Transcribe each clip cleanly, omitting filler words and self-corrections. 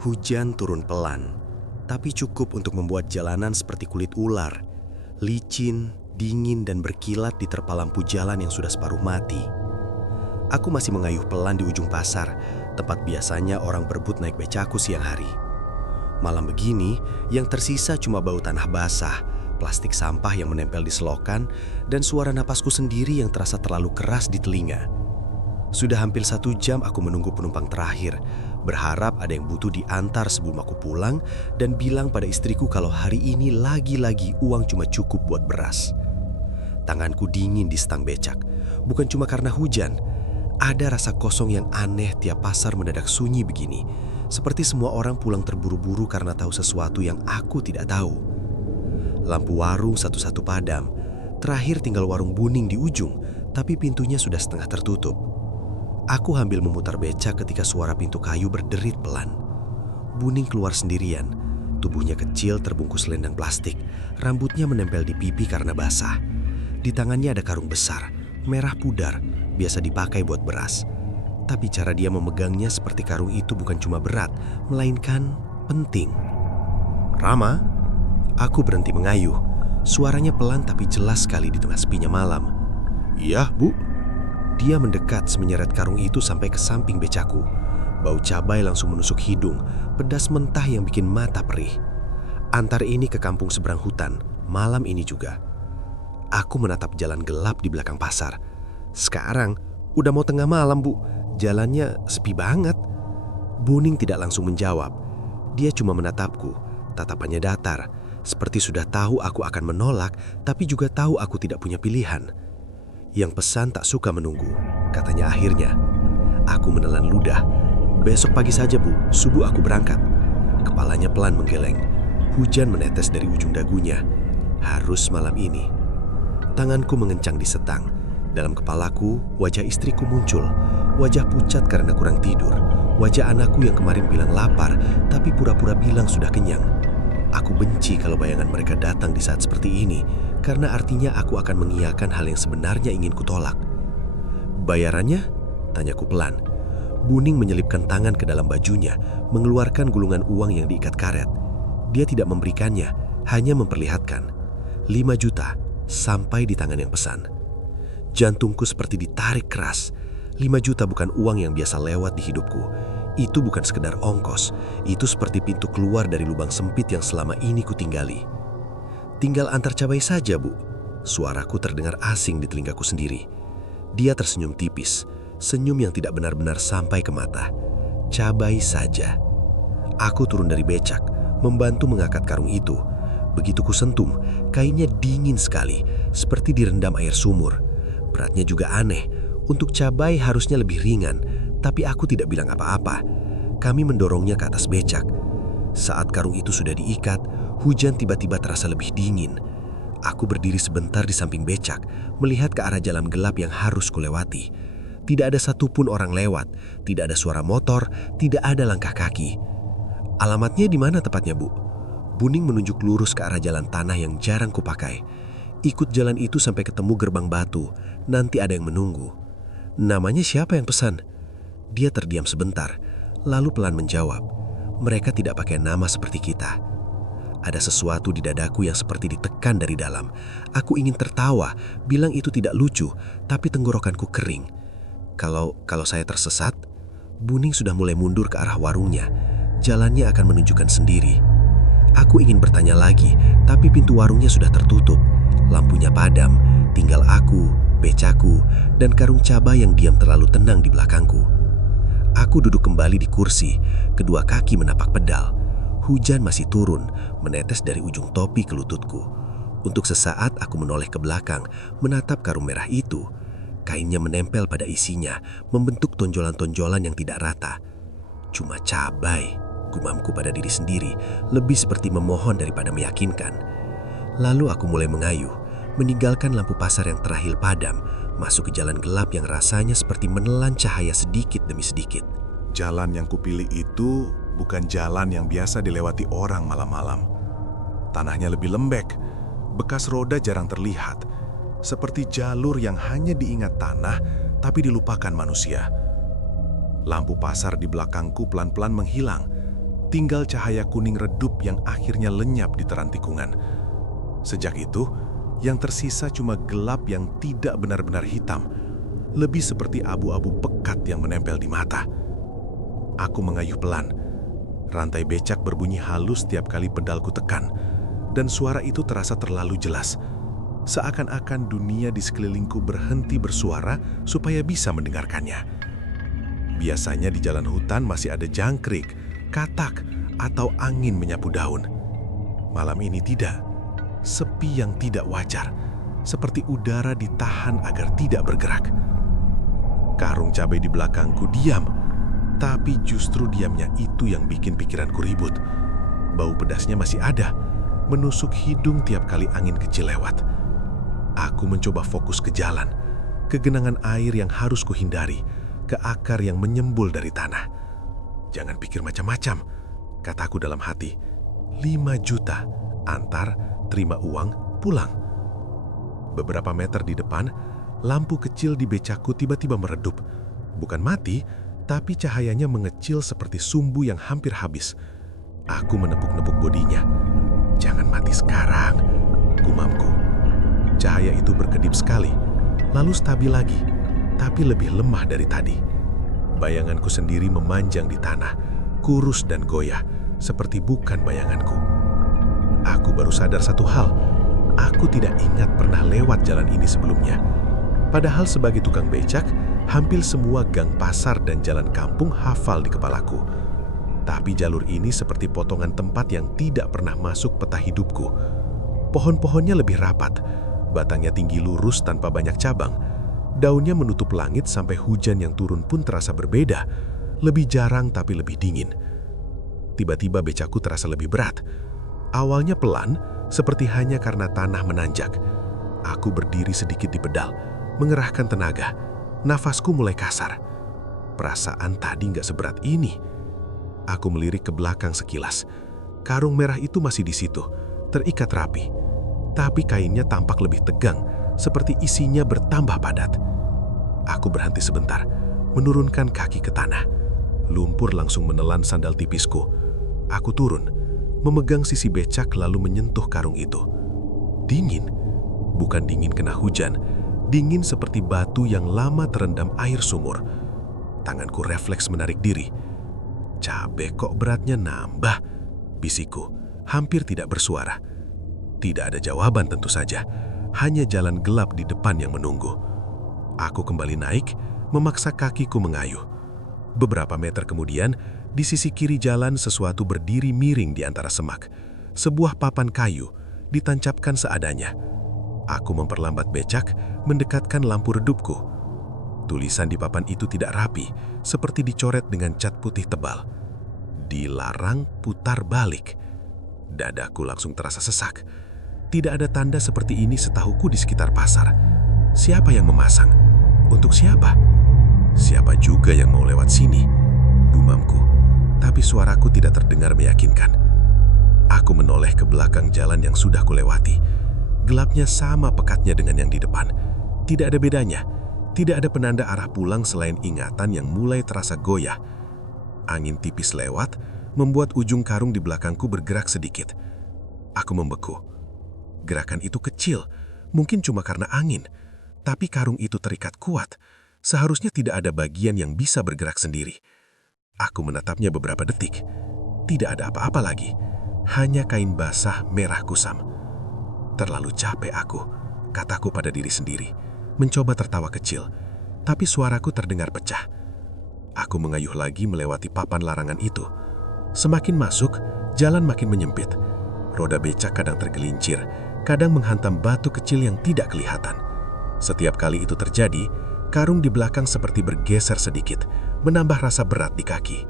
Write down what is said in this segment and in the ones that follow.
Hujan turun pelan, tapi cukup untuk membuat jalanan seperti kulit ular, licin, dingin dan berkilat di terpa lampu jalan yang sudah separuh mati. Aku masih mengayuh pelan di ujung pasar, tempat biasanya orang berebut naik becaku siang hari. Malam begini, yang tersisa cuma bau tanah basah, plastik sampah yang menempel di selokan, dan suara napasku sendiri yang terasa terlalu keras di telinga. Sudah hampir 1 jam aku menunggu penumpang terakhir, berharap ada yang butuh diantar sebelum aku pulang dan bilang pada istriku kalau hari ini lagi-lagi uang cuma cukup buat beras. Tanganku dingin di stang becak, bukan cuma karena hujan. Ada rasa kosong yang aneh tiap pasar mendadak sunyi begini, seperti semua orang pulang terburu-buru karena tahu sesuatu yang aku tidak tahu. Lampu warung satu-satu padam, terakhir tinggal warung Buning di ujung, tapi pintunya sudah setengah tertutup. Aku sambil memutar becak ketika suara pintu kayu berderit pelan. Buning keluar sendirian, tubuhnya kecil terbungkus selendang plastik, rambutnya menempel di pipi karena basah. Di tangannya ada karung besar, merah pudar, biasa dipakai buat beras. Tapi cara dia memegangnya seperti karung itu bukan cuma berat, melainkan penting. "Rama?" Aku berhenti mengayuh. Suaranya pelan tapi jelas sekali di tengah sepinya malam. "Iya, Bu." Dia mendekat menyeret karung itu sampai ke samping becakku. Bau cabai langsung menusuk hidung, pedas mentah yang bikin mata perih. Antar ini ke kampung seberang hutan, malam ini juga. Aku menatap jalan gelap di belakang pasar. Sekarang, udah mau tengah malam, Bu. Jalannya sepi banget. Buning tidak langsung menjawab. Dia cuma menatapku, tatapannya datar. Seperti sudah tahu aku akan menolak, tapi juga tahu aku tidak punya pilihan. Yang pesan tak suka menunggu, katanya akhirnya. Aku menelan ludah. "Besok pagi saja, Bu, subuh aku berangkat." Kepalanya pelan menggeleng. Hujan menetes dari ujung dagunya. Harus malam ini. Tanganku mengencang di setang. Dalam kepalaku, wajah istriku muncul. Wajah pucat karena kurang tidur. Wajah anakku yang kemarin bilang lapar, tapi pura-pura bilang sudah kenyang. Aku benci kalau bayangan mereka datang di saat seperti ini, karena artinya aku akan mengiyakan hal yang sebenarnya ingin kutolak. "Bayarannya?" tanyaku pelan. Buning menyelipkan tangan ke dalam bajunya, mengeluarkan gulungan uang yang diikat karet. Dia tidak memberikannya, hanya memperlihatkan. 5 juta, sampai di tangan yang pesan. Jantungku seperti ditarik keras. 5 juta bukan uang yang biasa lewat di hidupku. Itu bukan sekedar ongkos, itu seperti pintu keluar dari lubang sempit yang selama ini kutinggali. "Tinggal antar cabai saja, Bu." Suaraku terdengar asing di telingaku sendiri. Dia tersenyum tipis, senyum yang tidak benar-benar sampai ke mata. "Cabai saja." Aku turun dari becak, membantu mengangkat karung itu. Begitu kusentuh, kainnya dingin sekali, seperti direndam air sumur. Beratnya juga aneh, untuk cabai harusnya lebih ringan, tapi aku tidak bilang apa-apa. Kami mendorongnya ke atas becak. Saat karung itu sudah diikat, hujan tiba-tiba terasa lebih dingin. Aku berdiri sebentar di samping becak, melihat ke arah jalan gelap yang harus kulewati. Tidak ada satupun orang lewat, tidak ada suara motor, tidak ada langkah kaki. "Alamatnya di mana tepatnya, Bu?" Buning menunjuk lurus ke arah jalan tanah yang jarang kupakai. "Ikut jalan itu sampai ketemu gerbang batu, nanti ada yang menunggu." "Namanya siapa yang pesan?" Dia terdiam sebentar, lalu pelan menjawab. "Mereka tidak pakai nama seperti kita." Ada sesuatu di dadaku yang seperti ditekan dari dalam. Aku ingin tertawa, bilang itu tidak lucu, tapi tenggorokanku kering. Kalau saya tersesat, Buning sudah mulai mundur ke arah warungnya. Jalannya akan menunjukkan sendiri. Aku ingin bertanya lagi, tapi pintu warungnya sudah tertutup. Lampunya padam, tinggal aku, becaku, dan karung cabai yang diam terlalu tenang di belakangku. Aku duduk kembali di kursi, kedua kaki menapak pedal. Hujan masih turun, menetes dari ujung topi ke lututku. Untuk sesaat aku menoleh ke belakang, menatap karung merah itu. Kainnya menempel pada isinya, membentuk tonjolan-tonjolan yang tidak rata. "Cuma cabai," gumamku pada diri sendiri, lebih seperti memohon daripada meyakinkan. Lalu aku mulai mengayuh, meninggalkan lampu pasar yang terakhir padam, masuk ke jalan gelap yang rasanya seperti menelan cahaya sedikit demi sedikit. Jalan yang kupilih itu bukan jalan yang biasa dilewati orang malam-malam. Tanahnya lebih lembek, bekas roda jarang terlihat, seperti jalur yang hanya diingat tanah tapi dilupakan manusia. Lampu pasar di belakangku pelan-pelan menghilang. tinggal cahaya kuning redup yang akhirnya lenyap di teran tikungan. Sejak itu, yang tersisa cuma gelap yang tidak benar-benar hitam, lebih seperti abu-abu pekat yang menempel di mata. Aku mengayuh pelan. Rantai becak berbunyi halus setiap kali pedalku tekan, dan suara itu terasa terlalu jelas. Seakan-akan dunia di sekelilingku berhenti bersuara supaya bisa mendengarkannya. Biasanya di jalan hutan masih ada jangkrik, katak, atau angin menyapu daun. Malam ini tidak. Sepi yang tidak wajar, seperti udara ditahan agar tidak bergerak. Karung cabai di belakangku diam, tapi justru diamnya itu yang bikin pikiranku ribut. Bau pedasnya masih ada, menusuk hidung tiap kali angin kecil lewat. Aku mencoba fokus ke jalan, ke genangan air yang harus kuhindari, ke akar yang menyembul dari tanah. Jangan pikir macam-macam, kataku dalam hati. 5 juta, antar, terima uang, pulang. Beberapa meter di depan, lampu kecil di becakku tiba-tiba meredup. Bukan mati, tapi cahayanya mengecil seperti sumbu yang hampir habis. Aku menepuk-nepuk bodinya. Jangan mati sekarang, gumamku. Cahaya itu berkedip sekali, lalu stabil lagi, tapi lebih lemah dari tadi. Bayanganku sendiri memanjang di tanah, kurus dan goyah, seperti bukan bayanganku. Aku baru sadar satu hal, aku tidak ingat pernah lewat jalan ini sebelumnya. Padahal sebagai tukang becak, hampir semua gang pasar dan jalan kampung hafal di kepalaku. Tapi jalur ini seperti potongan tempat yang tidak pernah masuk peta hidupku. Pohon-pohonnya lebih rapat, batangnya tinggi lurus tanpa banyak cabang. Daunnya menutup langit sampai hujan yang turun pun terasa berbeda, lebih jarang tapi lebih dingin. Tiba-tiba becakku terasa lebih berat. Awalnya pelan, seperti hanya karena tanah menanjak. Aku berdiri sedikit di pedal, mengerahkan tenaga. Nafasku mulai kasar. Perasaan tadi nggak seberat ini. Aku melirik ke belakang sekilas. Karung merah itu masih di situ, terikat rapi. Tapi kainnya tampak lebih tegang, seperti isinya bertambah padat. Aku berhenti sebentar, menurunkan kaki ke tanah. Lumpur langsung menelan sandal tipisku. Aku turun, memegang sisi becak lalu menyentuh karung itu. Dingin, bukan dingin kena hujan, dingin seperti batu yang lama terendam air sumur. Tanganku refleks menarik diri. Cabe kok beratnya nambah, bisikku, hampir tidak bersuara. Tidak ada jawaban tentu saja, hanya jalan gelap di depan yang menunggu. Aku kembali naik, memaksa kakiku mengayuh. Beberapa meter kemudian, di sisi kiri jalan sesuatu berdiri miring di antara semak. Sebuah papan kayu, ditancapkan seadanya. Aku memperlambat becak, mendekatkan lampu redupku. Tulisan di papan itu tidak rapi, seperti dicoret dengan cat putih tebal. Dilarang putar balik. Dadaku langsung terasa sesak. Tidak ada tanda seperti ini setahuku di sekitar pasar. Siapa yang memasang? Untuk siapa? Siapa juga yang mau lewat sini? Gumamku, tapi suaraku tidak terdengar meyakinkan. Aku menoleh ke belakang jalan yang sudah kulewati. Gelapnya sama pekatnya dengan yang di depan. Tidak ada bedanya. Tidak ada penanda arah pulang selain ingatan yang mulai terasa goyah. Angin tipis lewat, membuat ujung karung di belakangku bergerak sedikit. Aku membeku. Gerakan itu kecil, mungkin cuma karena angin. Tapi karung itu terikat kuat. Seharusnya tidak ada bagian yang bisa bergerak sendiri. Aku menatapnya beberapa detik. Tidak ada apa-apa lagi. Hanya kain basah merah kusam. Terlalu capek aku, kataku pada diri sendiri. Mencoba tertawa kecil, tapi suaraku terdengar pecah. Aku mengayuh lagi melewati papan larangan itu. Semakin masuk, jalan makin menyempit. Roda becak kadang tergelincir, kadang menghantam batu kecil yang tidak kelihatan. Setiap kali itu terjadi, karung di belakang seperti bergeser sedikit, menambah rasa berat di kaki.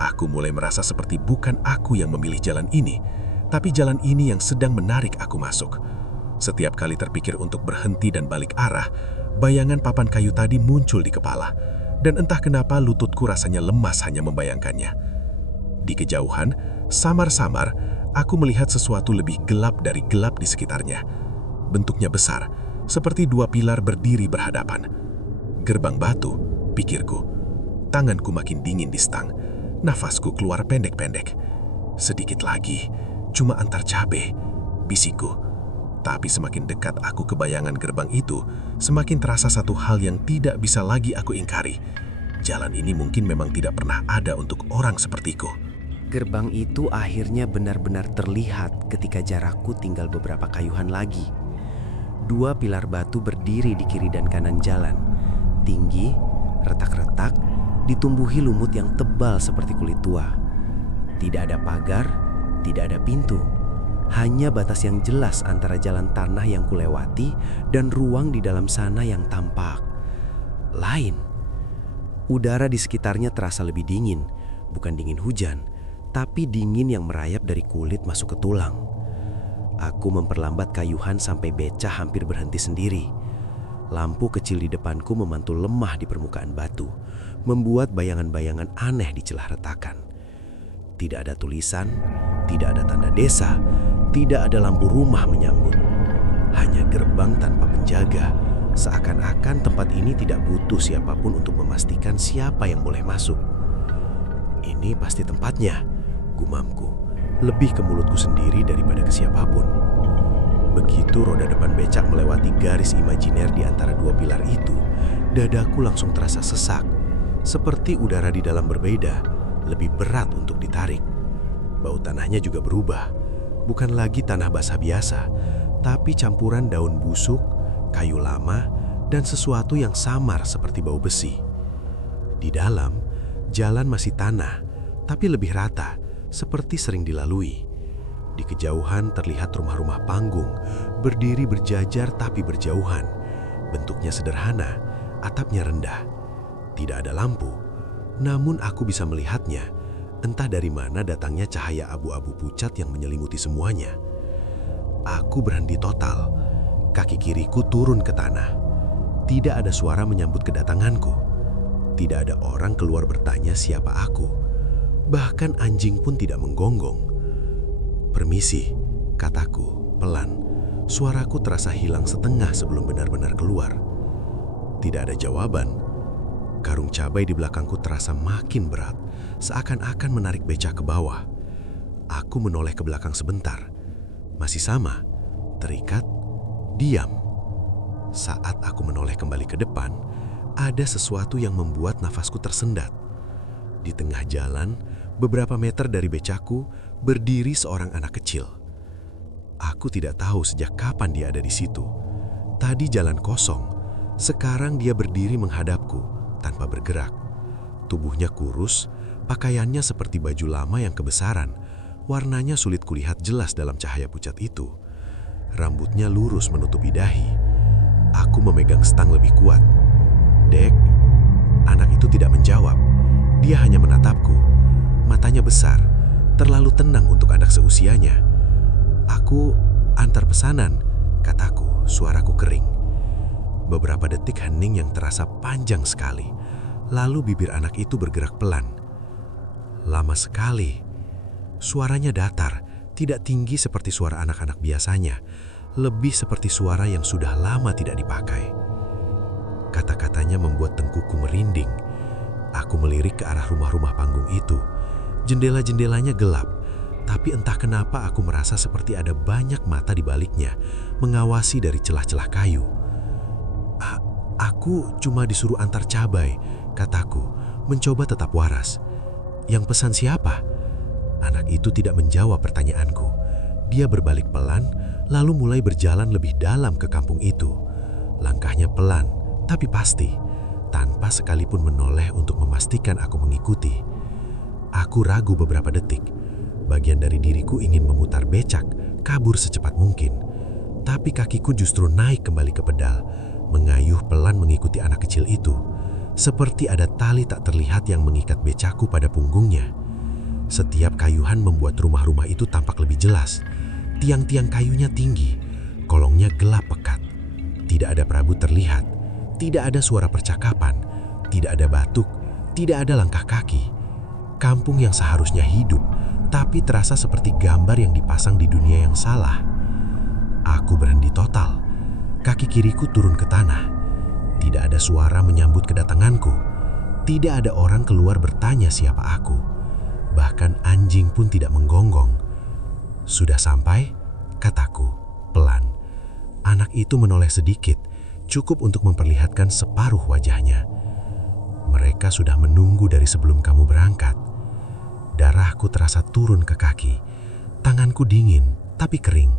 Aku mulai merasa seperti bukan aku yang memilih jalan ini, tapi jalan ini yang sedang menarik aku masuk. Setiap kali terpikir untuk berhenti dan balik arah, bayangan papan kayu tadi muncul di kepala, dan entah kenapa lututku rasanya lemas hanya membayangkannya. Di kejauhan, samar-samar, aku melihat sesuatu lebih gelap dari gelap di sekitarnya. Bentuknya besar, seperti dua pilar berdiri berhadapan. Gerbang batu, pikirku. Tanganku makin dingin di stang. Nafasku keluar pendek-pendek. Sedikit lagi, cuma antar cabe, bisikku. Tapi semakin dekat aku ke bayangan gerbang itu, semakin terasa satu hal yang tidak bisa lagi aku ingkari. Jalan ini mungkin memang tidak pernah ada untuk orang sepertiku. Gerbang itu akhirnya benar-benar terlihat ketika jarakku tinggal beberapa kayuhan lagi. 2 pilar batu berdiri di kiri dan kanan jalan. Tinggi, retak-retak, ditumbuhi lumut yang tebal seperti kulit tua. Tidak ada pagar, tidak ada pintu. Hanya batas yang jelas antara jalan tanah yang kulewati dan ruang di dalam sana yang tampak lain. Udara di sekitarnya terasa lebih dingin, bukan dingin hujan, tapi dingin yang merayap dari kulit masuk ke tulang. Aku memperlambat kayuhan sampai beca hampir berhenti sendiri. Lampu kecil di depanku memantul lemah di permukaan batu, membuat bayangan-bayangan aneh di celah retakan. Tidak ada tulisan, tidak ada tanda desa, tidak ada lampu rumah menyambut. Hanya gerbang tanpa penjaga, seakan-akan tempat ini tidak butuh siapapun untuk memastikan siapa yang boleh masuk. Ini pasti tempatnya, gumamku, lebih ke mulutku sendiri daripada ke siapapun. Begitu roda depan becak melewati garis imajiner di antara 2 pilar itu, dadaku langsung terasa sesak, seperti udara di dalam berbeda, lebih berat untuk ditarik. Bau tanahnya juga berubah, bukan lagi tanah basah biasa, tapi campuran daun busuk, kayu lama, dan sesuatu yang samar seperti bau besi. Di dalam, jalan masih tanah, tapi lebih rata, seperti sering dilalui. Di kejauhan terlihat rumah-rumah panggung, berdiri berjajar tapi berjauhan. Bentuknya sederhana, atapnya rendah. Tidak ada lampu, namun aku bisa melihatnya. Entah dari mana datangnya cahaya abu-abu pucat yang menyelimuti semuanya. Aku berhenti total. Kaki kiriku turun ke tanah. Tidak ada suara menyambut kedatanganku. Tidak ada orang keluar bertanya siapa aku. Bahkan anjing pun tidak menggonggong. "Permisi," kataku pelan. Suaraku terasa hilang setengah sebelum benar-benar keluar. Tidak ada jawaban. Karung cabai di belakangku terasa makin berat, seakan-akan menarik beca ke bawah. Aku menoleh ke belakang sebentar. Masih sama, terikat, diam. Saat aku menoleh kembali ke depan, ada sesuatu yang membuat nafasku tersendat. Di tengah jalan, beberapa meter dari becaku, berdiri seorang anak kecil. Aku tidak tahu sejak kapan dia ada di situ. Tadi jalan kosong, sekarang dia berdiri menghadapku tanpa bergerak. Tubuhnya kurus, pakaiannya seperti baju lama yang kebesaran. Warnanya sulit kulihat jelas dalam cahaya pucat itu. Rambutnya lurus menutupi dahi. Aku memegang stang lebih kuat. "Dek." Anak itu tidak menjawab. Dia hanya menatapku. Matanya besar, terlalu tenang untuk anak seusianya. "Aku antar pesanan," kataku, suaraku kering. Beberapa detik hening yang terasa panjang sekali. Lalu bibir anak itu bergerak pelan. Lama sekali. Suaranya datar, tidak tinggi seperti suara anak-anak biasanya. Lebih seperti suara yang sudah lama tidak dipakai. Kata-katanya membuat tengkuku merinding. Aku melirik ke arah rumah-rumah panggung itu. Jendela-jendelanya gelap, tapi entah kenapa aku merasa seperti ada banyak mata di baliknya, mengawasi dari celah-celah kayu. "Aku cuma disuruh antar cabai," kataku, mencoba tetap waras. "Yang pesan siapa?" Anak itu tidak menjawab pertanyaanku. Dia berbalik pelan, lalu mulai berjalan lebih dalam ke kampung itu. Langkahnya pelan, tapi pasti, tanpa sekalipun menoleh untuk memastikan aku mengikuti. Aku ragu beberapa detik. Bagian dari diriku ingin memutar becak, kabur secepat mungkin. Tapi kakiku justru naik kembali ke pedal, mengayuh pelan mengikuti anak kecil itu. Seperti ada tali tak terlihat yang mengikat becakku pada punggungnya. Setiap kayuhan membuat rumah-rumah itu tampak lebih jelas. Tiang-tiang kayunya tinggi, kolongnya gelap pekat. Tidak ada perabot terlihat, tidak ada suara percakapan, tidak ada batuk, tidak ada langkah kaki. Kampung yang seharusnya hidup, tapi terasa seperti gambar yang dipasang di dunia yang salah. Aku berhenti total. Kaki kiriku turun ke tanah. Tidak ada suara menyambut kedatanganku. Tidak ada orang keluar bertanya siapa aku. Bahkan anjing pun tidak menggonggong. "Sudah sampai?" kataku, pelan. Anak itu menoleh sedikit, cukup untuk memperlihatkan separuh wajahnya. "Mereka sudah menunggu dari sebelum kamu berangkat." Darahku terasa turun ke kaki. Tanganku dingin, tapi kering.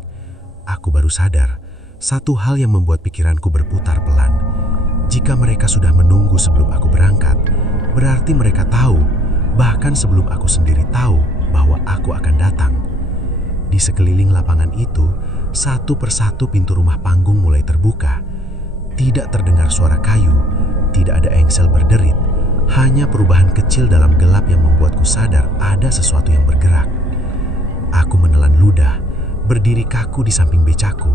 Aku baru sadar, satu hal yang membuat pikiranku berputar pelan. Jika mereka sudah menunggu sebelum aku berangkat, berarti mereka tahu, bahkan sebelum aku sendiri tahu bahwa aku akan datang. Di sekeliling lapangan itu, satu persatu pintu rumah panggung mulai terbuka. Tidak terdengar suara kayu, tidak ada engsel berderit, hanya perubahan kecil dalam gelap yang membuatku sadar ada sesuatu yang bergerak. Aku menelan ludah, berdiri kaku di samping becakku,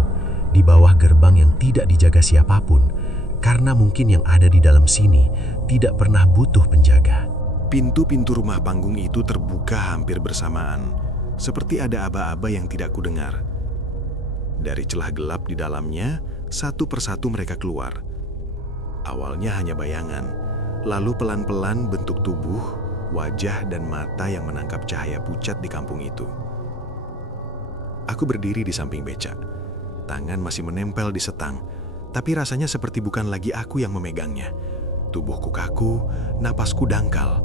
di bawah gerbang yang tidak dijaga siapapun, karena mungkin yang ada di dalam sini tidak pernah butuh penjaga. Pintu-pintu rumah panggung itu terbuka hampir bersamaan, seperti ada aba-aba yang tidak kudengar. Dari celah gelap di dalamnya, satu persatu mereka keluar. Awalnya hanya bayangan, lalu pelan-pelan bentuk tubuh, wajah dan mata yang menangkap cahaya pucat di kampung itu. Aku berdiri di samping becak. Tangan masih menempel di setang, tapi rasanya seperti bukan lagi aku yang memegangnya. Tubuhku kaku, napasku dangkal.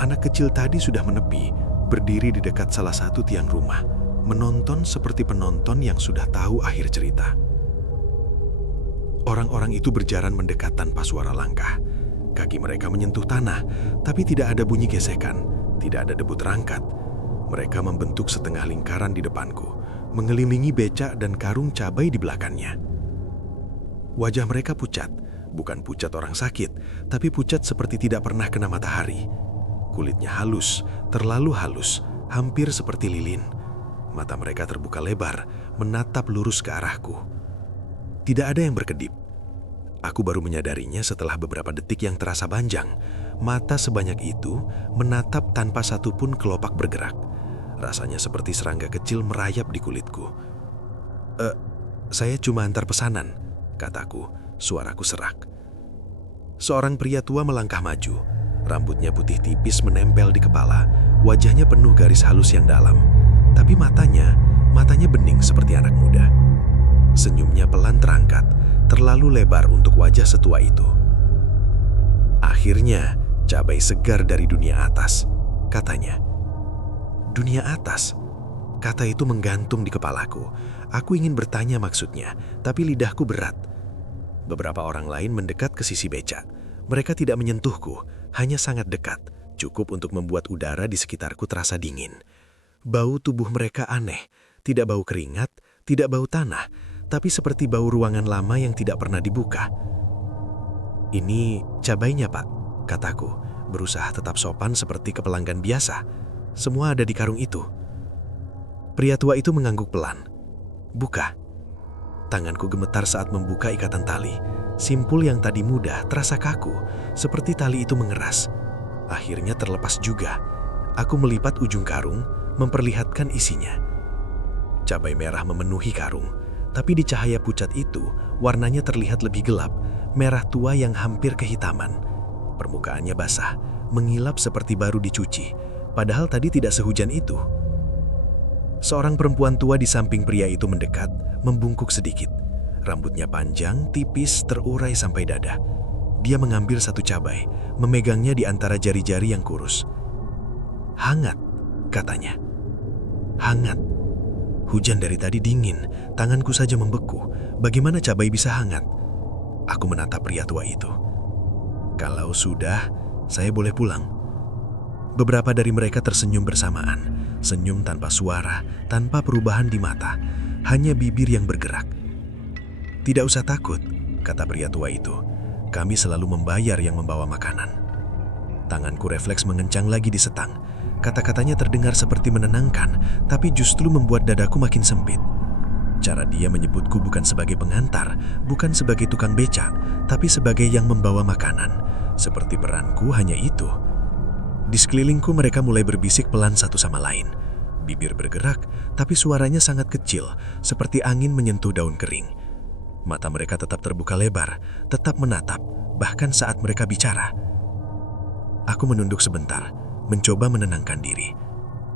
Anak kecil tadi sudah menepi, berdiri di dekat salah satu tiang rumah, menonton seperti penonton yang sudah tahu akhir cerita. Orang-orang itu berjalan mendekat tanpa suara langkah. Kaki mereka menyentuh tanah, tapi tidak ada bunyi gesekan, tidak ada debu terangkat. Mereka membentuk setengah lingkaran di depanku, mengelilingi becak dan karung cabai di belakangnya. Wajah mereka pucat, bukan pucat orang sakit, tapi pucat seperti tidak pernah kena matahari. Kulitnya halus, terlalu halus, hampir seperti lilin. Mata mereka terbuka lebar, menatap lurus ke arahku. Tidak ada yang berkedip. Aku baru menyadarinya setelah beberapa detik yang terasa panjang. Mata sebanyak itu menatap tanpa satupun kelopak bergerak. Rasanya seperti serangga kecil merayap di kulitku. Saya cuma antar pesanan," kataku, suaraku serak. Seorang pria tua melangkah maju. Rambutnya putih tipis menempel di kepala, wajahnya penuh garis halus yang dalam. Tapi matanya bening seperti anak muda. Senyumnya pelan terangkat, terlalu lebar untuk wajah setua itu. "Akhirnya, cabai segar dari dunia atas," katanya. Dunia atas? Kata itu menggantung di kepalaku. Aku ingin bertanya maksudnya, tapi lidahku berat. Beberapa orang lain mendekat ke sisi becak. Mereka tidak menyentuhku, hanya sangat dekat, cukup untuk membuat udara di sekitarku terasa dingin. Bau tubuh mereka aneh, tidak bau keringat, tidak bau tanah, tapi seperti bau ruangan lama yang tidak pernah dibuka. "Ini cabainya, Pak," kataku, berusaha tetap sopan seperti ke pelanggan biasa. "Semua ada di karung itu." Pria tua itu mengangguk pelan. "Buka." Tanganku gemetar saat membuka ikatan tali. Simpul yang tadi mudah terasa kaku, seperti tali itu mengeras. Akhirnya terlepas juga. Aku melipat ujung karung, memperlihatkan isinya. Cabai merah memenuhi karung, tapi di cahaya pucat itu, warnanya terlihat lebih gelap, merah tua yang hampir kehitaman. Permukaannya basah, mengilap seperti baru dicuci, padahal tadi tidak sehujan itu. Seorang perempuan tua di samping pria itu mendekat, membungkuk sedikit. Rambutnya panjang, tipis, terurai sampai dada. Dia mengambil satu cabai, memegangnya di antara jari-jari yang kurus. "Hangat," katanya. "Hangat." Hujan dari tadi dingin, tanganku saja membeku. Bagaimana cabai bisa hangat? Aku menatap pria tua itu. "Kalau sudah, saya boleh pulang." Beberapa dari mereka tersenyum bersamaan, senyum tanpa suara, tanpa perubahan di mata, hanya bibir yang bergerak. "Tidak usah takut," kata pria tua itu. "Kami selalu membayar yang membawa makanan." Tanganku refleks mengencang lagi di setang. Kata-katanya terdengar seperti menenangkan, tapi justru membuat dadaku makin sempit. Cara dia menyebutku bukan sebagai pengantar, bukan sebagai tukang becak, tapi sebagai yang membawa makanan. Seperti peranku hanya itu. Di sekelilingku mereka mulai berbisik pelan satu sama lain. Bibir bergerak, tapi suaranya sangat kecil, seperti angin menyentuh daun kering. Mata mereka tetap terbuka lebar, tetap menatap, bahkan saat mereka bicara. Aku menunduk sebentar, mencoba menenangkan diri.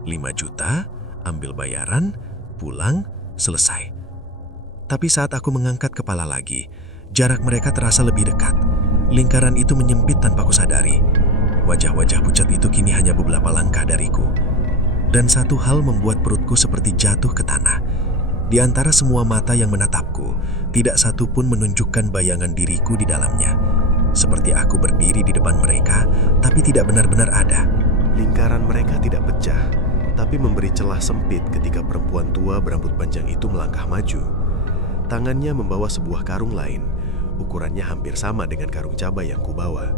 5 juta, ambil bayaran, pulang, selesai. Tapi saat aku mengangkat kepala lagi, jarak mereka terasa lebih dekat. Lingkaran itu menyempit tanpa kusadari. Wajah-wajah pucat itu kini hanya beberapa langkah dariku. Dan satu hal membuat perutku seperti jatuh ke tanah. Di antara semua mata yang menatapku, tidak satu pun menunjukkan bayangan diriku di dalamnya. Seperti aku berdiri di depan mereka, tapi tidak benar-benar ada. Lingkaran mereka tidak pecah, tapi memberi celah sempit ketika perempuan tua berambut panjang itu melangkah maju. Tangannya membawa sebuah karung lain, ukurannya hampir sama dengan karung cabai yang kubawa.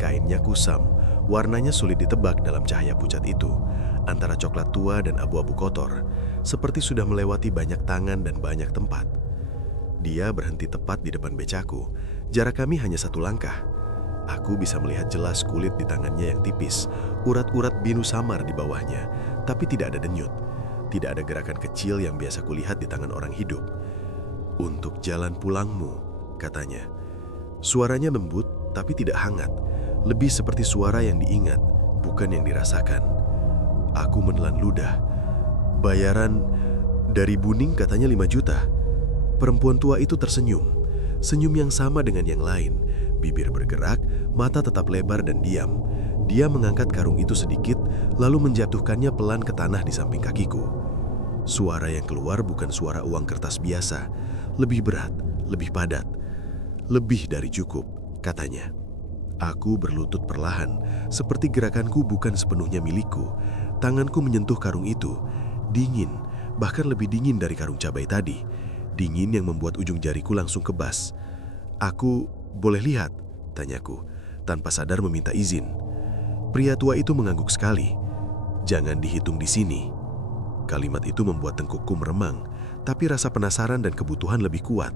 Kainnya kusam, warnanya sulit ditebak dalam cahaya pucat itu, antara coklat tua dan abu-abu kotor, seperti sudah melewati banyak tangan dan banyak tempat. Dia berhenti tepat di depan becaku, jarak kami hanya 1 langkah. Aku bisa melihat jelas kulit di tangannya yang tipis, urat-urat biru samar di bawahnya, tapi tidak ada denyut. Tidak ada gerakan kecil yang biasa kulihat di tangan orang hidup. "Untuk jalan pulangmu," katanya. Suaranya lembut, tapi tidak hangat. Lebih seperti suara yang diingat, bukan yang dirasakan. Aku menelan ludah. "Bayaran dari Buning katanya 5 juta. Perempuan tua itu tersenyum. Senyum yang sama dengan yang lain. Bibir bergerak, mata tetap lebar dan diam. Dia mengangkat karung itu sedikit, lalu menjatuhkannya pelan ke tanah di samping kakiku. Suara yang keluar bukan suara uang kertas biasa. Lebih berat, lebih padat. "Lebih dari cukup," katanya. Aku berlutut perlahan, seperti gerakanku bukan sepenuhnya milikku. Tanganku menyentuh karung itu. Dingin, bahkan lebih dingin dari karung cabai tadi. Dingin yang membuat ujung jariku langsung kebas. "Aku boleh lihat?" tanyaku, tanpa sadar meminta izin. Pria tua itu mengangguk sekali. "Jangan dihitung di sini." Kalimat itu membuat tengkukku meremang, tapi rasa penasaran dan kebutuhan lebih kuat.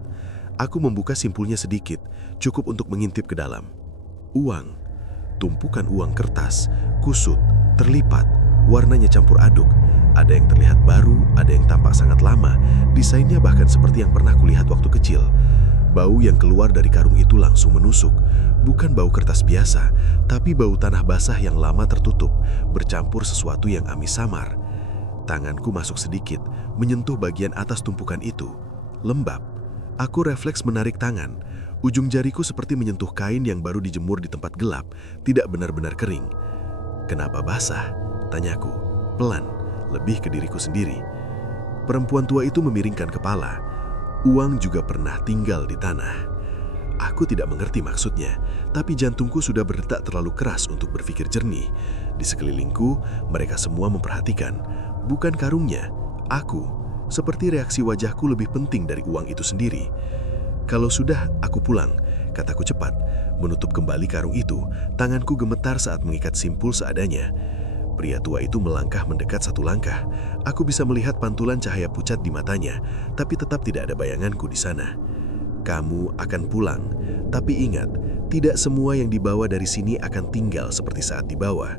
Aku membuka simpulnya sedikit, cukup untuk mengintip ke dalam. Uang. Tumpukan uang kertas, kusut, terlipat, warnanya campur aduk. Ada yang terlihat baru, ada yang tampak sangat lama. Desainnya bahkan seperti yang pernah kulihat waktu kecil. Bau yang keluar dari karung itu langsung menusuk. Bukan bau kertas biasa, tapi bau tanah basah yang lama tertutup, bercampur sesuatu yang amis samar. Tanganku masuk sedikit, menyentuh bagian atas tumpukan itu. Lembab. Aku refleks menarik tangan. Ujung jariku seperti menyentuh kain yang baru dijemur di tempat gelap, tidak benar-benar kering. "Kenapa basah?" tanyaku, pelan, lebih ke diriku sendiri. Perempuan tua itu memiringkan kepala. "Uang juga pernah tinggal di tanah." Aku tidak mengerti maksudnya, tapi jantungku sudah berdetak terlalu keras untuk berpikir jernih. Di sekelilingku, mereka semua memperhatikan. Bukan karungnya, aku. Seperti reaksi wajahku lebih penting dari uang itu sendiri. "Kalau sudah, aku pulang," kataku cepat. Menutup kembali karung itu, tanganku gemetar saat mengikat simpul seadanya. Pria tua itu melangkah mendekat 1 langkah. Aku bisa melihat pantulan cahaya pucat di matanya, tapi tetap tidak ada bayanganku di sana. "Kamu akan pulang, tapi ingat, tidak semua yang dibawa dari sini akan tinggal seperti saat dibawa."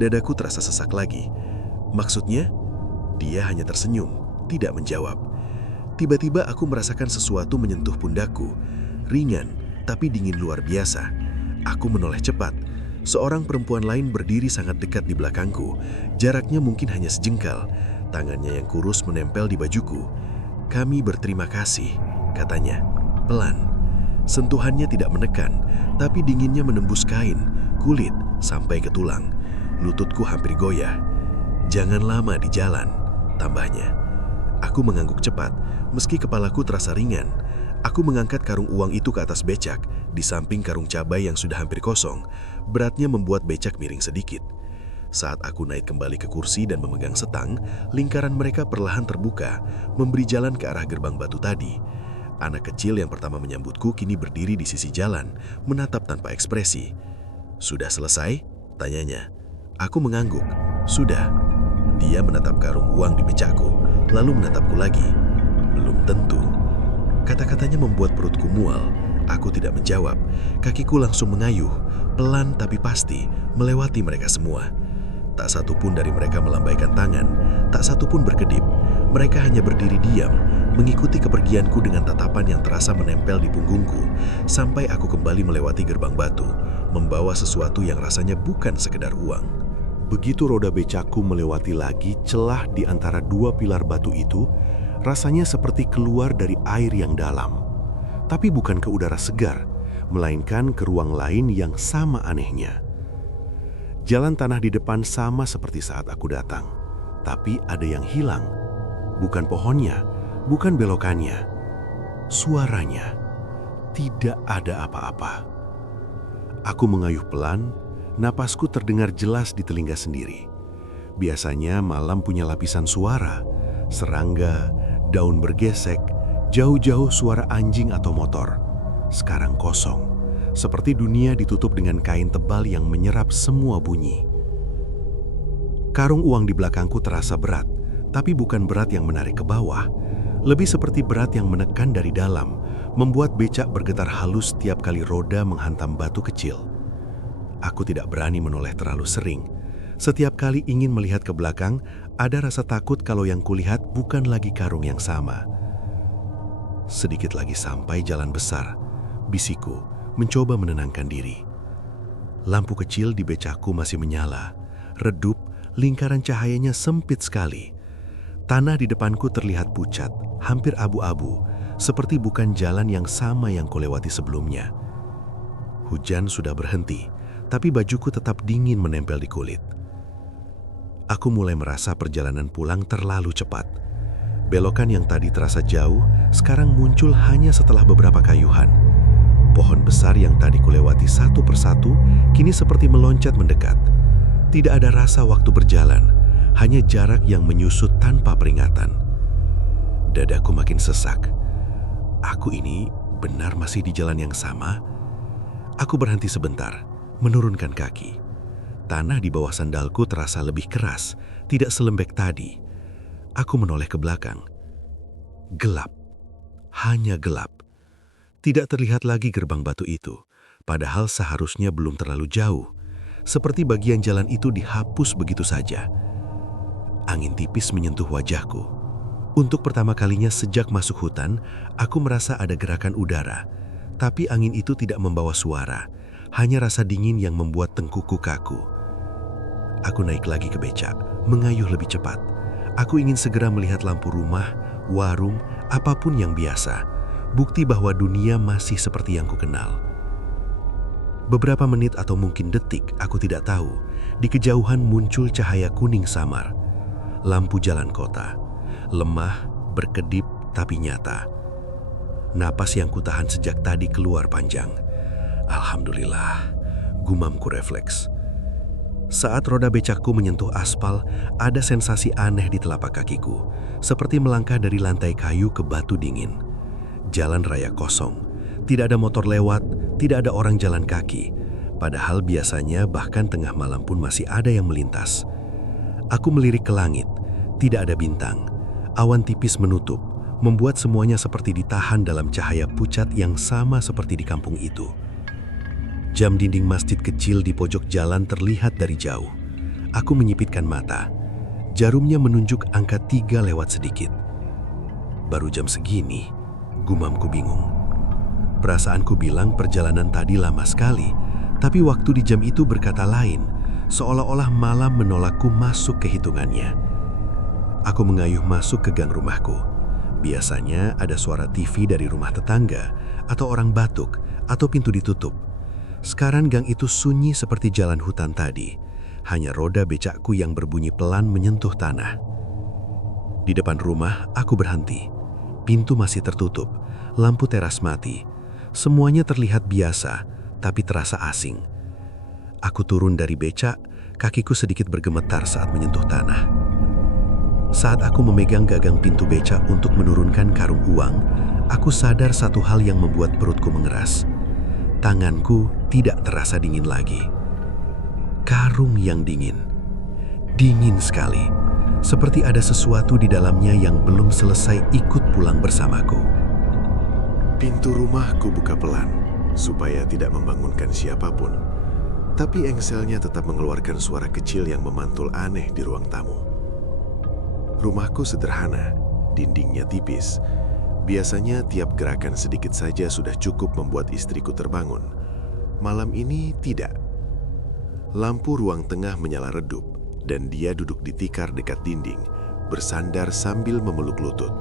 Dadaku terasa sesak lagi. "Maksudnya?" Dia hanya tersenyum, tidak menjawab. Tiba-tiba aku merasakan sesuatu menyentuh pundakku. Ringan, tapi dingin luar biasa. Aku menoleh cepat. Seorang perempuan lain berdiri sangat dekat di belakangku. Jaraknya mungkin hanya sejengkal. Tangannya yang kurus menempel di bajuku. "Kami berterima kasih," katanya, pelan. Sentuhannya tidak menekan, tapi dinginnya menembus kain, kulit, sampai ke tulang. Lututku hampir goyah. "Jangan lama di jalan," tambahnya. Aku mengangguk cepat, meski kepalaku terasa ringan. Aku mengangkat karung uang itu ke atas becak, di samping karung cabai yang sudah hampir kosong. Beratnya membuat becak miring sedikit. Saat aku naik kembali ke kursi dan memegang setang, lingkaran mereka perlahan terbuka, memberi jalan ke arah gerbang batu tadi. Anak kecil yang pertama menyambutku kini berdiri di sisi jalan, menatap tanpa ekspresi. "Sudah selesai?" tanyanya. Aku mengangguk. "Sudah." Dia menatap karung uang di becakku, lalu menatapku lagi. "Belum tentu." Kata-katanya membuat perutku mual. Aku tidak menjawab. Kakiku langsung mengayuh, pelan tapi pasti, melewati mereka semua. Tak satu pun dari mereka melambaikan tangan, tak satu pun berkedip. Mereka hanya berdiri diam, mengikuti kepergianku dengan tatapan yang terasa menempel di punggungku, sampai aku kembali melewati gerbang batu, membawa sesuatu yang rasanya bukan sekedar uang. Begitu roda becakku melewati lagi celah di antara dua pilar batu itu, rasanya seperti keluar dari air yang dalam. Tapi bukan ke udara segar, melainkan ke ruang lain yang sama anehnya. Jalan tanah di depan sama seperti saat aku datang, tapi ada yang hilang. Bukan pohonnya, bukan belokannya. Suaranya, tidak ada apa-apa. Aku mengayuh pelan, napasku terdengar jelas di telinga sendiri. Biasanya malam punya lapisan suara, serangga, daun bergesek, jauh-jauh suara anjing atau motor. Sekarang kosong, seperti dunia ditutup dengan kain tebal yang menyerap semua bunyi. Karung uang di belakangku terasa berat, tapi bukan berat yang menarik ke bawah. Lebih seperti berat yang menekan dari dalam, membuat becak bergetar halus setiap kali roda menghantam batu kecil. Aku tidak berani menoleh terlalu sering. Setiap kali ingin melihat ke belakang, ada rasa takut kalau yang kulihat bukan lagi karung yang sama. Sedikit lagi sampai jalan besar, bisikku mencoba menenangkan diri. Lampu kecil di becakku masih menyala, redup, lingkaran cahayanya sempit sekali. Tanah di depanku terlihat pucat, hampir abu-abu, seperti bukan jalan yang sama yang kulewati sebelumnya. Hujan sudah berhenti, tapi bajuku tetap dingin menempel di kulit. Aku mulai merasa perjalanan pulang terlalu cepat. Belokan yang tadi terasa jauh, sekarang muncul hanya setelah beberapa kayuhan. Pohon besar yang tadi kulewati satu persatu, kini seperti meloncat mendekat. Tidak ada rasa waktu berjalan, hanya jarak yang menyusut tanpa peringatan. Dadaku makin sesak. Aku ini benar masih di jalan yang sama? Aku berhenti sebentar, menurunkan kaki. Tanah di bawah sandalku terasa lebih keras, tidak selembek tadi. Aku menoleh ke belakang. Gelap. Hanya gelap. Tidak terlihat lagi gerbang batu itu, padahal seharusnya belum terlalu jauh. Seperti bagian jalan itu dihapus begitu saja. Angin tipis menyentuh wajahku. Untuk pertama kalinya sejak masuk hutan, aku merasa ada gerakan udara. Tapi angin itu tidak membawa suara. Hanya rasa dingin yang membuat tengkuku kaku. Aku naik lagi ke becak, mengayuh lebih cepat. Aku ingin segera melihat lampu rumah, warung, apapun yang biasa. Bukti bahwa dunia masih seperti yang kukenal. Beberapa menit atau mungkin detik, aku tidak tahu. Di kejauhan muncul cahaya kuning samar. Lampu jalan kota. Lemah, berkedip, tapi nyata. Napas yang kutahan sejak tadi keluar panjang. Alhamdulillah, gumamku refleks. Saat roda becakku menyentuh aspal, ada sensasi aneh di telapak kakiku, seperti melangkah dari lantai kayu ke batu dingin. Jalan raya kosong, tidak ada motor lewat, tidak ada orang jalan kaki. Padahal biasanya bahkan tengah malam pun masih ada yang melintas. Aku melirik ke langit, tidak ada bintang. Awan tipis menutup, membuat semuanya seperti ditahan dalam cahaya pucat yang sama seperti di kampung itu. Jam dinding masjid kecil di pojok jalan terlihat dari jauh. Aku menyipitkan mata. Jarumnya menunjuk angka 3 lewat sedikit. Baru jam segini, gumamku bingung. Perasaanku bilang perjalanan tadi lama sekali, tapi waktu di jam itu berkata lain, seolah-olah malam menolakku masuk ke hitungannya. Aku mengayuh masuk ke gang rumahku. Biasanya ada suara TV dari rumah tetangga, atau orang batuk, atau pintu ditutup. Sekarang gang itu sunyi seperti jalan hutan tadi. Hanya roda becakku yang berbunyi pelan menyentuh tanah. Di depan rumah, aku berhenti. Pintu masih tertutup, lampu teras mati. Semuanya terlihat biasa, tapi terasa asing. Aku turun dari becak, kakiku sedikit bergemetar saat menyentuh tanah. Saat aku memegang gagang pintu becak untuk menurunkan karung uang, aku sadar satu hal yang membuat perutku mengeras. Tanganku tidak terasa dingin lagi. Karung yang dingin. Dingin sekali. Seperti ada sesuatu di dalamnya yang belum selesai ikut pulang bersamaku. Pintu rumahku buka pelan, supaya tidak membangunkan siapapun. Tapi engselnya tetap mengeluarkan suara kecil yang memantul aneh di ruang tamu. Rumahku sederhana, dindingnya tipis. Biasanya tiap gerakan sedikit saja sudah cukup membuat istriku terbangun. Malam ini tidak. Lampu ruang tengah menyala redup. dan dia duduk di tikar dekat dinding, bersandar sambil memeluk lutut.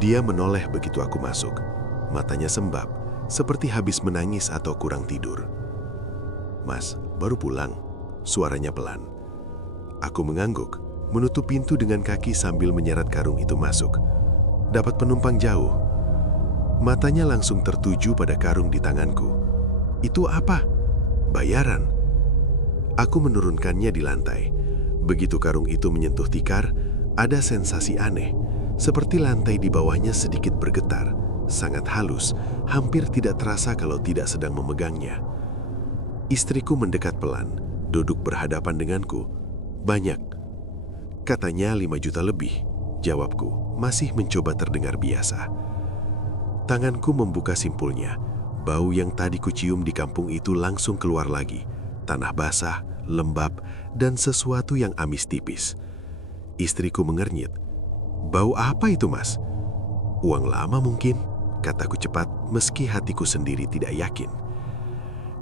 Dia menoleh begitu aku masuk, matanya sembab, seperti habis menangis atau kurang tidur. "Mas, baru pulang?" Suaranya pelan. Aku mengangguk, menutup pintu dengan kaki sambil menyeret karung itu masuk. Dapat penumpang jauh. Matanya langsung tertuju pada karung di tanganku. "Itu apa?" "Bayaran." Aku menurunkannya di lantai. Begitu karung itu menyentuh tikar, ada sensasi aneh, seperti lantai di bawahnya sedikit bergetar, sangat halus, hampir tidak terasa kalau tidak sedang memegangnya. Istriku mendekat pelan, duduk berhadapan denganku. "Banyak." Katanya 5 juta lebih, jawabku, masih mencoba terdengar biasa. Tanganku membuka simpulnya. Bau yang tadi kucium di kampung itu langsung keluar lagi. Tanah basah, lembab, dan sesuatu yang amis tipis. Istriku mengernyit. "Bau apa itu, Mas?" "Uang lama mungkin," kataku cepat, meski hatiku sendiri tidak yakin.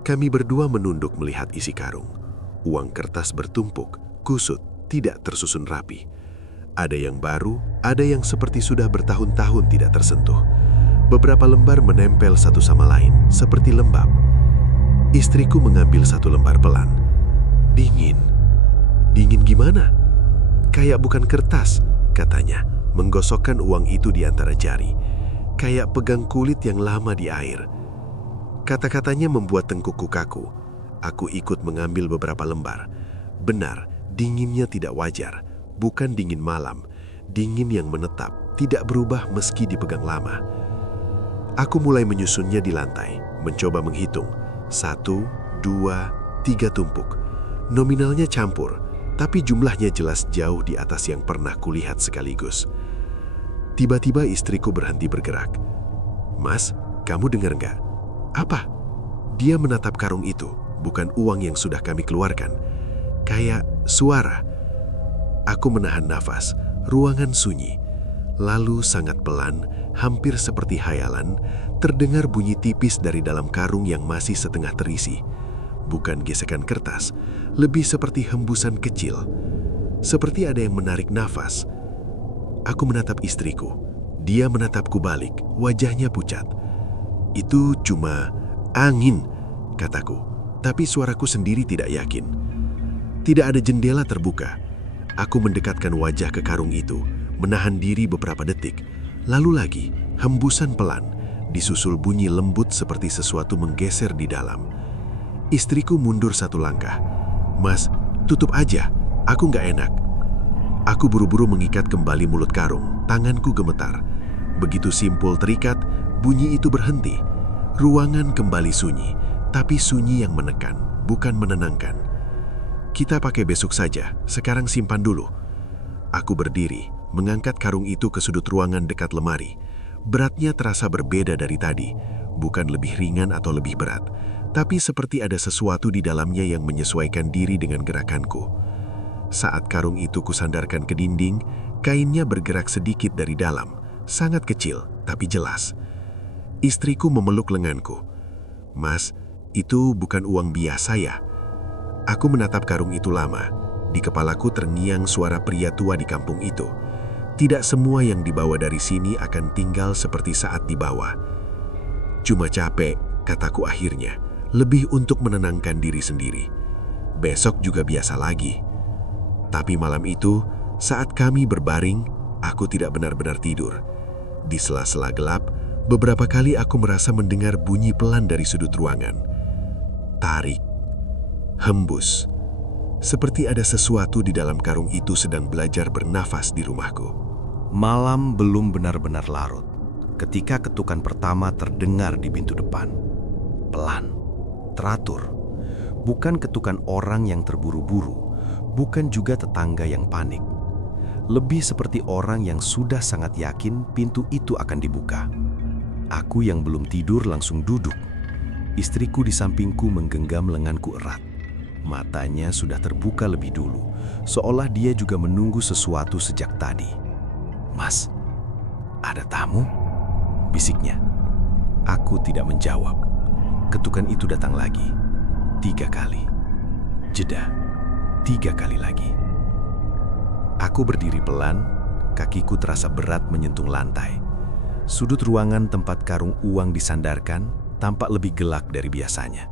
Kami berdua menunduk melihat isi karung. Uang kertas bertumpuk, kusut, tidak tersusun rapi. Ada yang baru, ada yang seperti sudah bertahun-tahun tidak tersentuh. Beberapa lembar menempel satu sama lain, seperti lembab. Istriku mengambil satu lembar pelan. "Dingin." "Dingin gimana?" "Kayak bukan kertas," katanya, menggosokkan uang itu di antara jari. "Kayak pegang kulit yang lama di air." Kata-katanya membuat tengkukku kaku. Aku ikut mengambil beberapa lembar. Benar, dinginnya tidak wajar. Bukan dingin malam, dingin yang menetap, tidak berubah meski dipegang lama. Aku mulai menyusunnya di lantai, mencoba menghitung. 1, 2, 3 tumpuk. Nominalnya campur, tapi jumlahnya jelas jauh di atas yang pernah kulihat sekaligus. Tiba-tiba istriku berhenti bergerak. "Mas, kamu dengar nggak?" "Apa?" Dia menatap karung itu, bukan uang yang sudah kami keluarkan. Kayak suara. Aku menahan nafas, ruangan sunyi. Lalu sangat pelan, hampir seperti hayalan, terdengar bunyi tipis dari dalam karung yang masih setengah terisi. Bukan gesekan kertas, lebih seperti hembusan kecil. Seperti ada yang menarik nafas. Aku menatap istriku. Dia menatapku balik, wajahnya pucat. "Itu cuma angin," kataku. Tapi suaraku sendiri tidak yakin. Tidak ada jendela terbuka. Aku mendekatkan wajah ke karung itu, menahan diri beberapa detik. Lalu lagi, hembusan pelan, disusul bunyi lembut seperti sesuatu menggeser di dalam. Istriku mundur satu langkah. "Mas, tutup aja, aku nggak enak." Aku buru-buru mengikat kembali mulut karung, tanganku gemetar. Begitu simpul terikat, bunyi itu berhenti. Ruangan kembali sunyi, tapi sunyi yang menekan, bukan menenangkan. "Kita pakai besok saja, sekarang simpan dulu." Aku berdiri, mengangkat karung itu ke sudut ruangan dekat lemari. Beratnya terasa berbeda dari tadi, bukan lebih ringan atau lebih berat, tapi seperti ada sesuatu di dalamnya yang menyesuaikan diri dengan gerakanku. Saat karung itu kusandarkan ke dinding, kainnya bergerak sedikit dari dalam, sangat kecil tapi jelas. Istriku memeluk lenganku. "Mas, itu bukan uang biasa ya?" Aku menatap karung itu lama. Di kepalaku terngiang suara pria tua di kampung itu. Tidak semua yang dibawa dari sini akan tinggal seperti saat dibawa. "Cuma capek," kataku akhirnya, lebih untuk menenangkan diri sendiri. "Besok juga biasa lagi." Tapi malam itu, saat kami berbaring, aku tidak benar-benar tidur. Di sela-sela gelap, beberapa kali aku merasa mendengar bunyi pelan dari sudut ruangan. Tarik, hembus. Seperti ada sesuatu di dalam karung itu sedang belajar bernafas di rumahku. Malam belum benar-benar larut ketika ketukan pertama terdengar di pintu depan. Pelan, teratur. Bukan ketukan orang yang terburu-buru, bukan juga tetangga yang panik. Lebih seperti orang yang sudah sangat yakin pintu itu akan dibuka. Aku yang belum tidur langsung duduk. Istriku di sampingku menggenggam lenganku erat. Matanya sudah terbuka lebih dulu, seolah dia juga menunggu sesuatu sejak tadi. "Mas, ada tamu?" bisiknya. Aku tidak menjawab. Ketukan itu datang lagi. 3 kali. Jeda. 3 kali lagi. Aku berdiri pelan, kakiku terasa berat menyentuh lantai. Sudut ruangan tempat karung uang disandarkan tampak lebih gelap dari biasanya.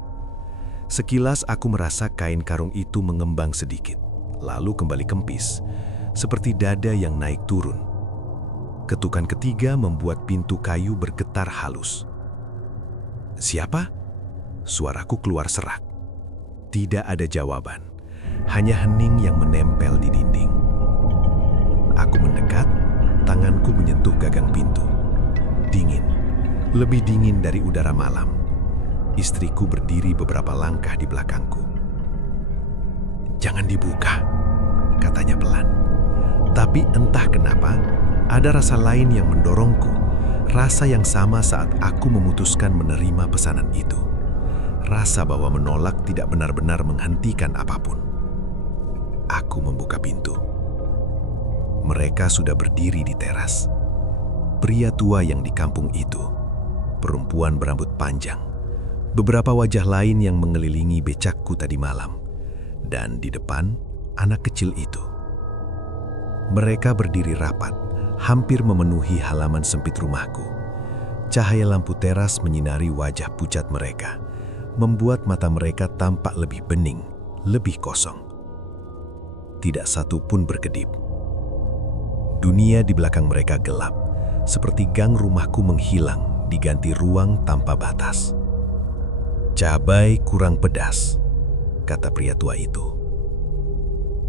Sekilas aku merasa kain karung itu mengembang sedikit, lalu kembali kempis, seperti dada yang naik turun. Ketukan ketiga membuat pintu kayu bergetar halus. "Siapa?" Suaraku keluar serak. Tidak ada jawaban, hanya hening yang menempel di dinding. Aku mendekat, tanganku menyentuh gagang pintu. Dingin, lebih dingin dari udara malam. Istriku berdiri beberapa langkah di belakangku. "Jangan dibuka," katanya pelan. Tapi entah kenapa, ada rasa lain yang mendorongku. Rasa yang sama saat aku memutuskan menerima pesanan itu. Rasa bahwa menolak tidak benar-benar menghentikan apapun. Aku membuka pintu. Mereka sudah berdiri di teras. Pria tua yang di kampung itu, perempuan berambut panjang, beberapa wajah lain yang mengelilingi becakku tadi malam, dan di depan anak kecil itu. Mereka berdiri rapat, hampir memenuhi halaman sempit rumahku. Cahaya lampu teras menyinari wajah pucat mereka, membuat mata mereka tampak lebih bening, lebih kosong. Tidak satu pun berkedip. Dunia di belakang mereka gelap, seperti gang rumahku menghilang diganti ruang tanpa batas. "Cabai kurang pedas," kata pria tua itu.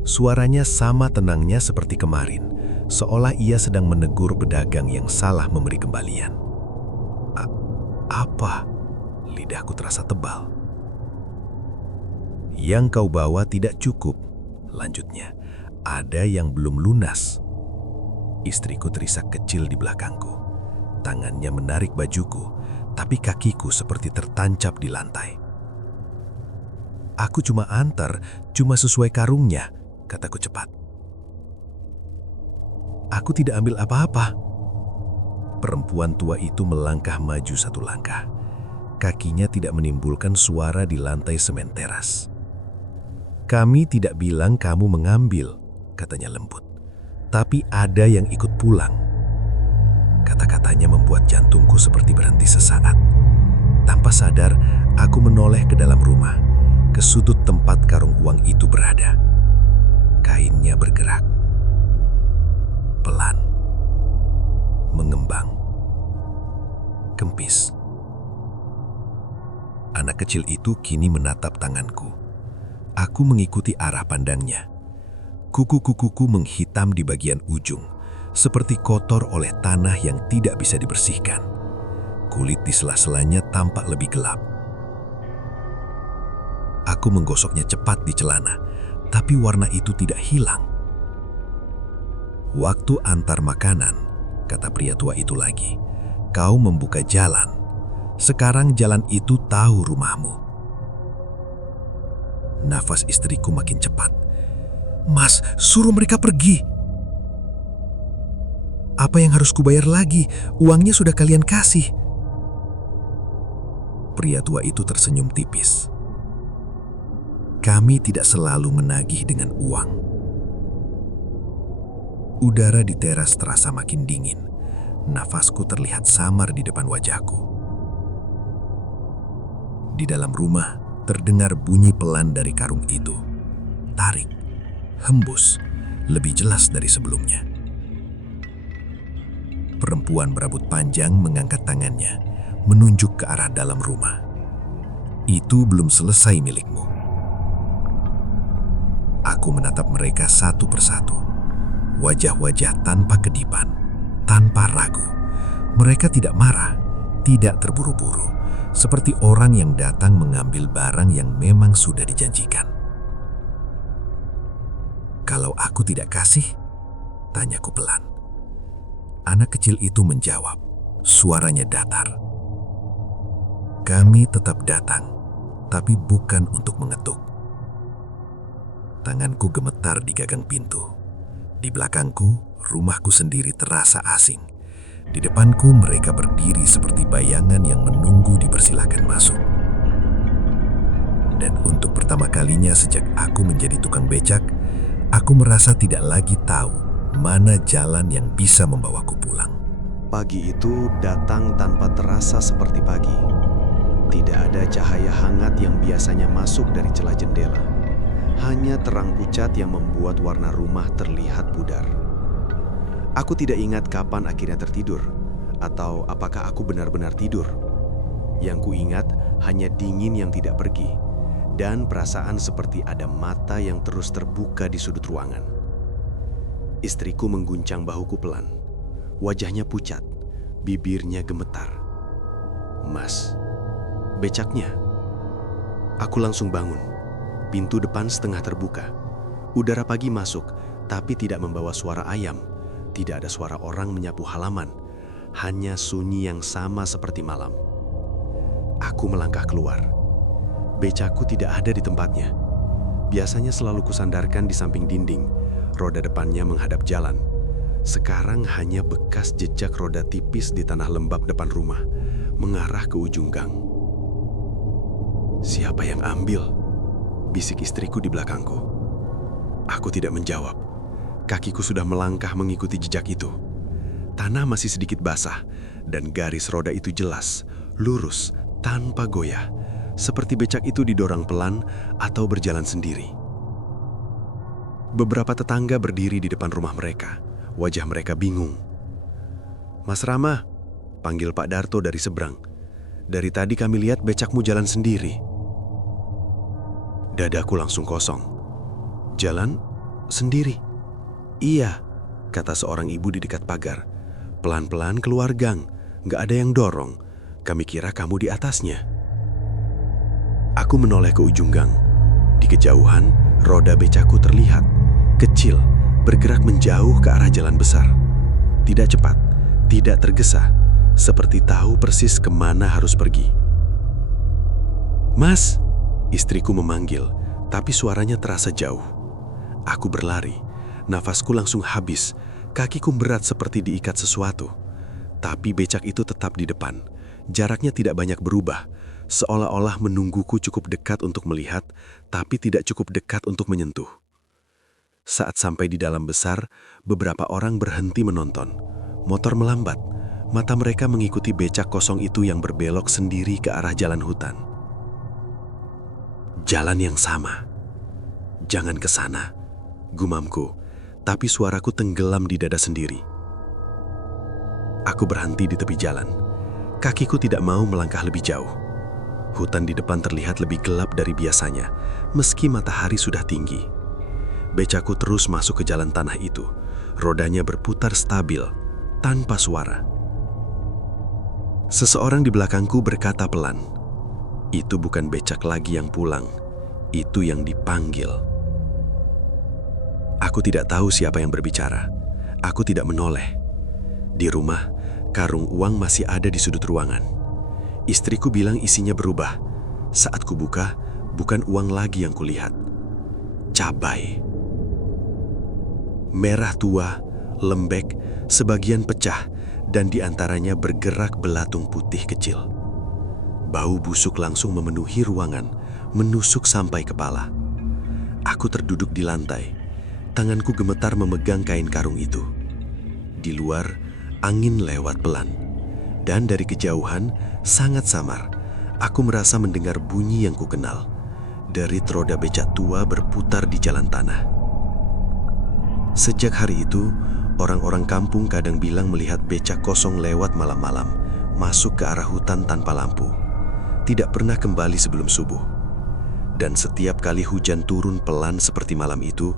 Suaranya sama tenangnya seperti kemarin, seolah ia sedang menegur pedagang yang salah memberi kembalian. "Apa?" Lidahku terasa tebal. "Yang kau bawa tidak cukup," lanjutnya. "Ada yang belum lunas." Istriku terisak kecil di belakangku. Tangannya menarik bajuku, tapi kakiku seperti tertancap di lantai. "Aku cuma antar, cuma sesuai karungnya," kataku cepat. "Aku tidak ambil apa-apa." Perempuan tua itu melangkah maju satu langkah. Kakinya tidak menimbulkan suara di lantai semen teras. "Kami tidak bilang kamu mengambil," katanya lembut. "Tapi ada yang ikut pulang." Kata-katanya membuat jantungku seperti berhenti sesaat. Tanpa sadar, aku menoleh ke dalam rumah, ke sudut tempat karung uang itu berada. Kainnya bergerak. Pelan. Mengembang. Kempis. Anak kecil itu kini menatap tanganku. Aku mengikuti arah pandangnya. Kuku-kukuku menghitam di bagian ujung, seperti kotor oleh tanah yang tidak bisa dibersihkan. Kulit di sela-selanya tampak lebih gelap. Aku menggosoknya cepat di celana, tapi warna itu tidak hilang. "Waktu antar makanan," kata pria tua itu lagi. "Kau membuka jalan. Sekarang jalan itu tahu rumahmu." Nafas istriku makin cepat. "Mas, suruh mereka pergi." "Apa yang harus kubayar lagi? Uangnya sudah kalian kasih." Pria tua itu tersenyum tipis. "Kami tidak selalu menagih dengan uang." Udara di teras terasa makin dingin. Nafasku terlihat samar di depan wajahku. Di dalam rumah terdengar bunyi pelan dari karung itu. Tarik, hembus, lebih jelas dari sebelumnya. Perempuan berambut panjang mengangkat tangannya, menunjuk ke arah dalam rumah. "Itu belum selesai milikmu." Aku menatap mereka satu persatu. Wajah-wajah tanpa kedipan, tanpa ragu. Mereka tidak marah, tidak terburu-buru, seperti orang yang datang mengambil barang yang memang sudah dijanjikan. "Kalau aku tidak kasih?" tanyaku pelan. Anak kecil itu menjawab, suaranya datar. "Kami tetap datang, tapi bukan untuk mengetuk." Tanganku gemetar di gagang pintu. Di belakangku, rumahku sendiri terasa asing. Di depanku mereka berdiri seperti bayangan yang menunggu dipersilakan masuk. Dan untuk pertama kalinya sejak aku menjadi tukang becak, aku merasa tidak lagi tahu mana jalan yang bisa membawaku pulang. Pagi itu datang tanpa terasa seperti pagi. Tidak ada cahaya hangat yang biasanya masuk dari celah jendela. Hanya terang pucat yang membuat warna rumah terlihat pudar. Aku tidak ingat kapan akhirnya tertidur, atau apakah aku benar-benar tidur. Yang kuingat hanya dingin yang tidak pergi, dan perasaan seperti ada mata yang terus terbuka di sudut ruangan. Istriku mengguncang bahuku pelan. Wajahnya pucat, bibirnya gemetar. "Mas, becaknya." Aku langsung bangun. Pintu depan setengah terbuka. Udara pagi masuk, tapi tidak membawa suara ayam. Tidak ada suara orang menyapu halaman. Hanya sunyi yang sama seperti malam. Aku melangkah keluar. Becakku tidak ada di tempatnya. Biasanya selalu kusandarkan di samping dinding. Roda depannya menghadap jalan. Sekarang hanya bekas jejak roda tipis di tanah lembab depan rumah, mengarah ke ujung gang. "Siapa yang ambil?" bisik istriku di belakangku. Aku tidak menjawab. Kakiku sudah melangkah mengikuti jejak itu. Tanah masih sedikit basah, dan garis roda itu jelas, lurus, tanpa goyah, seperti becak itu didorong pelan atau berjalan sendiri. Beberapa tetangga berdiri di depan rumah mereka. Wajah mereka bingung. "Mas Rama," panggil Pak Darto dari seberang. "Dari tadi kami lihat becakmu jalan sendiri." Dadaku langsung kosong. "Jalan sendiri?" "Iya," kata seorang ibu di dekat pagar. "Pelan-pelan keluar gang, nggak ada yang dorong. Kami kira kamu di atasnya." Aku menoleh ke ujung gang. Di kejauhan, roda becakku terlihat. Kecil, bergerak menjauh ke arah jalan besar. Tidak cepat, tidak tergesa, seperti tahu persis kemana harus pergi. "Mas!" istriku memanggil, tapi suaranya terasa jauh. Aku berlari, nafasku langsung habis, kakiku berat seperti diikat sesuatu. Tapi becak itu tetap di depan. Jaraknya tidak banyak berubah, seolah-olah menungguku cukup dekat untuk melihat, tapi tidak cukup dekat untuk menyentuh. Saat sampai di dalam besar, beberapa orang berhenti menonton. Motor melambat, mata mereka mengikuti becak kosong itu yang berbelok sendiri ke arah jalan hutan. "Jalan yang sama. Jangan ke sana," gumamku, tapi suaraku tenggelam di dada sendiri. Aku berhenti di tepi jalan. Kakiku tidak mau melangkah lebih jauh. Hutan di depan terlihat lebih gelap dari biasanya, meski matahari sudah tinggi. Becakku terus masuk ke jalan tanah itu. Rodanya berputar stabil, tanpa suara. Seseorang di belakangku berkata pelan, "Itu bukan becak lagi yang pulang, itu yang dipanggil." Aku tidak tahu siapa yang berbicara. Aku tidak menoleh. Di rumah, karung uang masih ada di sudut ruangan. Istriku bilang isinya berubah. Saat kubuka, bukan uang lagi yang kulihat. Cabai. Merah tua, lembek, sebagian pecah, dan di antaranya bergerak belatung putih kecil. Bau busuk langsung memenuhi ruangan, menusuk sampai kepala. Aku terduduk di lantai. Tanganku gemetar memegang kain karung itu. Di luar, angin lewat pelan. Dan dari kejauhan, sangat samar, aku merasa mendengar bunyi yang kukenal. Derit roda becak tua berputar di jalan tanah. Sejak hari itu, orang-orang kampung kadang bilang melihat becak kosong lewat malam-malam, masuk ke arah hutan tanpa lampu. Tidak pernah kembali sebelum subuh. Dan setiap kali hujan turun pelan seperti malam itu,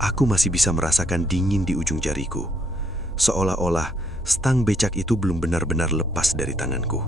aku masih bisa merasakan dingin di ujung jariku. Seolah-olah stang becak itu belum benar-benar lepas dari tanganku.